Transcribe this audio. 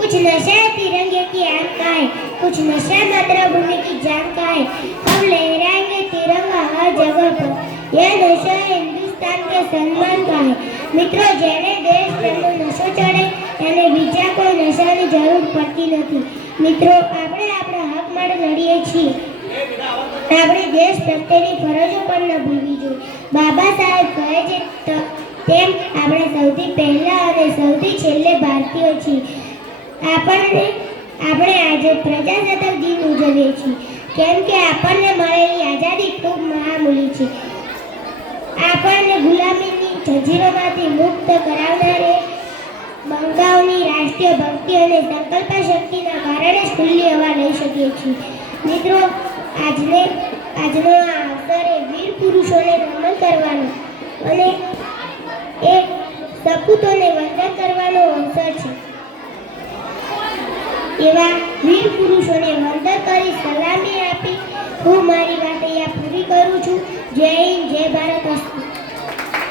कुछ नशा है तिरंगे की आग का है, कुछ नशा मातृभूमि की जान का है। हम लहराएंगे तिरंगा हर जगह पर, यह नशा हिंदुस्तान के सम्मान का है। मित्रों, जेने देश प्रेमનો નશો ચડે એને બીજા કોઈ નશાની જરૂર પડતી નથી. મિત્રો, આપણે આપણા હક માટે લડીએ છીએ. આપણે દેશ પ્રત્યેની ફરજો પણ ન ભૂલવી જોઈએ. બાબા સાહેબ કહે છે તેમ આપણે સૌથી પહેલા અને સૌથી છેલ્લે ભારતીયો છીએ. આપણે આજે પ્રજાસત્તાક દિન ઉજવીએ છીએ કેમ કે આપણને મળેલી આઝાદી ખૂબ મહામૂલ્ય છે. આપણને ગુલામીની જંજીરોમાંથી મુક્ત કરાવનારે બંગાળની રાષ્ટ્રીય ભક્તિ અને સંકલ્પ શક્તિના કારણે જ ખુલ્લી હવા લઈ શકીએ છીએ. મિત્રો, આજનો આ અવસરે વીર પુરુષોને નમન કરવાનો અને એ સપૂતોને વંદન કરવાનો અવસર છે. એવા વીર પુરુષોને વંદન કરી સલામી આપી હું મારી વાત અહીંયા પૂરી કરું છું. જય હિન્દ, જય ભારત.